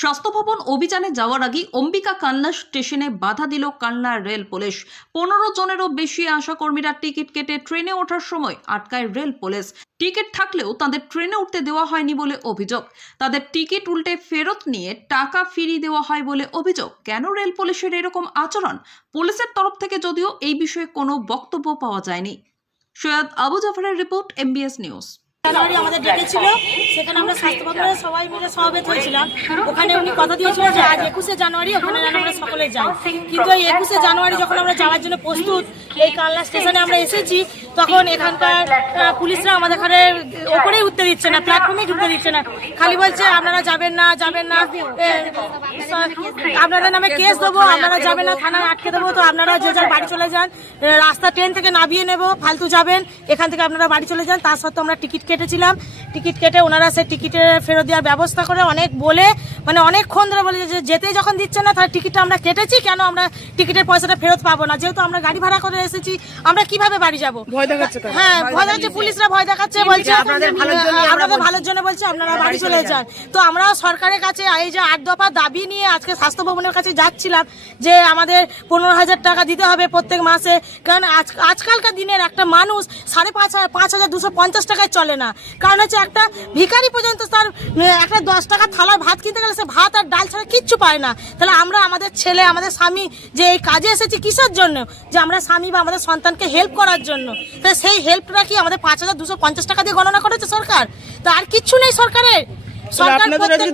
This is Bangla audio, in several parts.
স্বাস্থ্য ভবন অভিযানে যাওয়ার আগে অম্বিকা কান্না স্টেশনে বাধা দিল কান্না রেল পুলিশ। 15 জনেরও বেশি আশাকর্মীরা টিকিট কেটে ট্রেনে ওঠার সময় আটকায় রেল পুলিশ। টিকিট থাকলেও তাদের ট্রেনে উঠতে দেওয়া হয়নি বলে অভিযোগ। তাদের টিকিট উল্টে ফেরত নিয়ে টাকা ফিরিয়ে দেওয়া হয় বলে অভিযোগ। কেন রেল পুলিশের এরকম আচরণ? পুলিশের তরফ থেকে যদিও এই বিষয়ে কোনো বক্তব্য পাওয়া যায়নি। সৈয়দ আবু জাফরের রিপোর্ট, MBS নিউজ। জানুয়ারি আমাদের ডেকেছিল, সেখানে আমরা স্বাস্থ্য ভবনে সবাই মিলে সমবেত হয়েছিলাম। ওখানে উনি কথা দিয়েছিল যে আজ 21শে জানুয়ারি ওখানে যেন আমরা সকলে যাই। কিন্তু এই 21শে জানুয়ারি যখন আমরা যাওয়ার জন্য প্রস্তুত, এই কালনা স্টেশনে আমরা এসেছি, তখন এখানকার পুলিশরা আমাদের এখানে ওপরেই উঠতে দিচ্ছে না, প্ল্যাটফর্মেই ঢুকতে দিচ্ছে না। খালি বলছে আপনারা যাবেন না, আপনাদের নামে কেস দেবো, আপনারা যাবেন না, থানায় আটকে দেবো, তো আপনারা যে যার বাড়ি চলে যান, রাস্তা ট্রেন থেকে নামিয়ে নেবো, ফালতু যাবেন, এখান থেকে আপনারা বাড়ি চলে যান। তার সত্ত্বেও আমরা টিকিট কেটেছিলাম। টিকিট কেটে ওনারা সেই টিকিটের ফেরত দেওয়ার ব্যবস্থা করে অনেক বলে, মানে অনেকক্ষণ ধরে বলে যে যেতে যখন দিচ্ছে না, তার টিকিটটা আমরা কেটেছি, কেন আমরা টিকিটের পয়সাটা ফেরত পাবো না? যেহেতু আমরা গাড়ি ভাড়া করে এসেছি, আমরা কিভাবে বাড়ি যাবো? ভয় দেখাচ্ছে। হ্যাঁ, ভয় দেখাচ্ছে, পুলিশরা ভয় দেখাচ্ছে, বলছে আপনাদের ভালোর জন্য বলছে আপনারা বাড়ি চলে যান। তো আমরা সরকারের কাছে এই যে 8 দফা দাবি নিয়ে আজকে স্বাস্থ্য ভবনের কাছে যাচ্ছিলাম যে আমাদের 15,000 টাকা দিতে হবে প্রত্যেক মাসে। কারণ আজকালকার দিনের একটা মানুষ 5,250 টাকায় চলে না। কারণ হচ্ছে একটা ভিখারি পর্যন্ত তার একটা 10 টাকা থালায় ভাত কিনতে গেলে সে ভাত আর ডাল ছাড়া কিচ্ছু পায় না। তাহলে আমরা আমাদের ছেলে, আমাদের স্বামী যে এই কাজে এসেছি কিসের জন্য? যে আমরা স্বামী বা আমাদের সন্তানকে হেল্প করার জন্য। তাহলে সেই হেল্পটা কি আমাদের 5,250 টাকা দিয়ে গণনা করেছে সরকার? তো আর কিচ্ছু নেই সরকারের।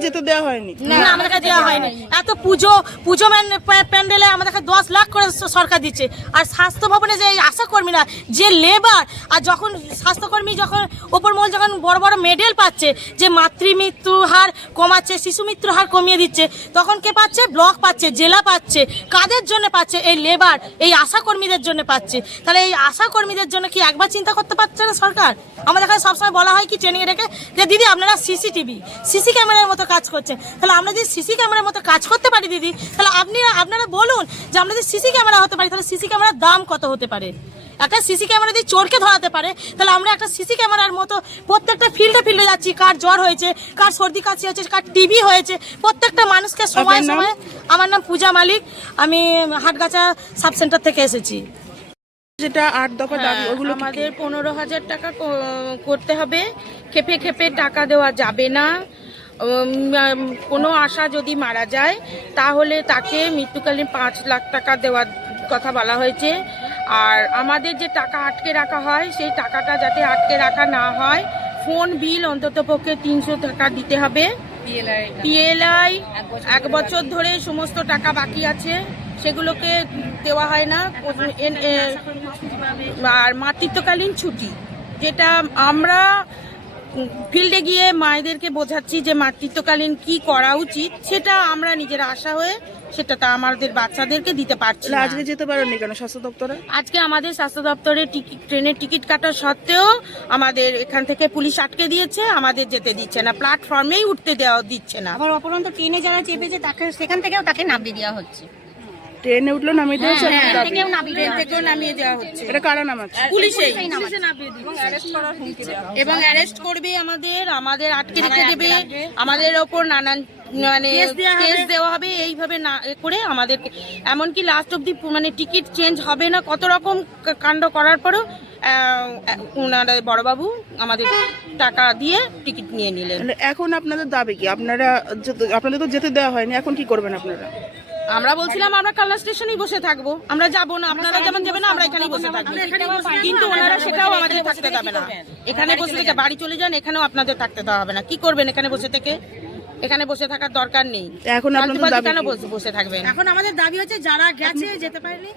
যেতে দেওয়া হয়নি না, আমাদেরকে দেওয়া হয়নি। এত পুজো প্যান্ডেলে আমাদেরকে 10 লাখ করে সরকার দিচ্ছে। আর স্বাস্থ্য ভবনে যে আশাকর্মীরা যে লেবার, আর যখন স্বাস্থ্যকর্মী যখন ওপর মহল যখন বড় বড় মেডেল পাচ্ছে যে মাতৃমৃত্যুর হার কমাচ্ছে, শিশু মৃত্যুর হার কমিয়ে দিচ্ছে, তখন কে পাচ্ছে? ব্লক পাচ্ছে, জেলা পাচ্ছে। কাদের জন্য পাচ্ছে? এই লেবার, এই আশাকর্মীদের জন্য পাচ্ছে। তাহলে এই আশাকর্মীদের জন্য কি একবার চিন্তা করতে পারছে না সরকার? আমাদের এখানে সবসময় বলা হয় কি ট্রেনিং রেখে যে দিদি আপনারা সিসি ক্যামেরার মতো কাজ করছেন। তাহলে আমরা যদি সিসি ক্যামেরার মতো কাজ করতে পারি দিদি, তাহলে আপনারা বলুন যে আমরা যদি সিসি ক্যামেরা হতে পারি, তাহলে সিসি ক্যামেরার দাম কত হতে পারে? একটা সিসি ক্যামেরা যদি চোরকে ধরাতে পারে, তাহলে আমরা একটা সিসি ক্যামেরার মতো প্রত্যেকটা ফিল্ডে যাচ্ছি। কার জ্বর হয়েছে, কার সর্দি কাশি হয়েছে, কার টিবি হয়েছে, প্রত্যেকটা মানুষকে সময়। আমার নাম পূজা মালিক, আমি হাটগাছা সাব সেন্টার থেকে এসেছি। যেটা 8 দফা দাবি, ওগুলো আমাদের 15,000 টাকা করতে হবে। খেপে টাকা দেওয়া যাবে না। কোনো আশা যদি মারা যায় তাহলে তাকে মৃত্যুকালীন 5 লাখ টাকা দেওয়ার কথা বলা হয়েছে। আর আমাদের যে টাকা আটকে রাখা হয়, সেই টাকাটা যাতে আটকে রাখা না হয়, ফোন বিল অন্তত পক্ষে 300 টাকা দিতে হবে। পিএলআই 1 বছর ধরে সমস্ত টাকা বাকি আছে, সেগুলোকে দেওয়া হয় না। আর মাতৃত্বকালীন ছুটি, যেটা আমরা ফিল্ডে গিয়ে মায়েদেরকে বোঝাচ্ছি যে মাতৃত্বকালীন কি করা উচিত, সেটা আমরা নিজেরা আশা হয়ে সেটা তা আমাদের বাচ্চাদেরকে দিতে পারছি না। আজকে যেতে পারেননি কেন স্বাস্থ্য দপ্তরে? আজকে আমাদের স্বাস্থ্য দপ্তরে ট্রেনের টিকিট কাটা সত্ত্বেও আমাদের এখান থেকে পুলিশ আটকে দিয়েছে, আমাদের যেতে দিচ্ছে না, প্ল্যাটফর্মেই উঠতে দেওয়া দিচ্ছে না। আবার অপরন্ত ট্রেনে যারা চেপেছে তাকে সেখান থেকেও তাকে নামিয়ে দেওয়া হচ্ছে। ট্রেনে উঠলো নামিয়ে দেওয়া হচ্ছে, ট্রেন থেকেও নামিয়ে দেওয়া হচ্ছে। এটা কারা নামাচ্ছে? পুলিশেই। এবং অ্যারেস্ট করবে, আমাদের আটকে রেখে দেবে, আমাদের ওপর নানান কেস দেওয়া হবে। এইভাবে না করে আমাদের এমনকি লাস্ট অব্দি টিকিট চেঞ্জ হবে না। কত রকম কাণ্ড করার পরেও ওনারা বড়বাবু আমাদের টাকা দিয়ে টিকিট নিয়ে নিলেন। এখন আপনাদের দাবি কি? আপনাদের তো যেতে দেওয়া হয়নি, এখন কি করবেন আপনারা? আমরা বলছিলাম আমরা কালনা স্টেশনেই বসে থাকবো, আমরা যাবো না, আপনারা যেমন যাবেন আমরা এখানেই বসে থাকবো। কিন্তু ওনারা সেটাও আমাদের থাকতে দেবে না। এখানে বসে থেকে বাড়ি চলে যান, এখানেও আপনাদের থাকতে দেওয়া হবে না। কি করবেন এখানে বসে থেকে? এখানে বসে থাকার দরকার নেই। এখন কেন বসে থাকবেন? এখন আমাদের দাবি হচ্ছে যারা গেছে যেতে পারেনি,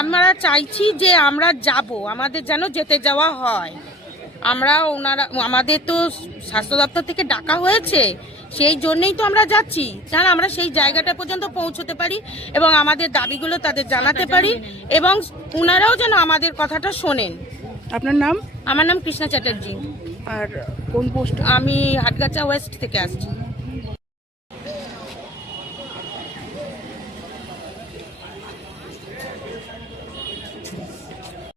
আমরা চাইছি যে আমরা যাব, আমাদের যেন যেতে যাওয়া হয়। আমাদের তো স্বাস্থ্য দপ্তর থেকে ডাকা হয়েছে, সেই জন্যই তো আমরা যাচ্ছি, যেন আমরা সেই জায়গাটা পর্যন্ত পৌঁছতে পারি এবং আমাদের দাবিগুলো তাদের জানাতে পারি, এবং ওনারাও যেন আমাদের কথাটা শোনেন। আপনার নাম? আমার নাম কৃষ্ণা চ্যাটার্জি। আর কোন পোস্ট? আমি হাটগাছা ওয়েস্ট থেকে আসছি।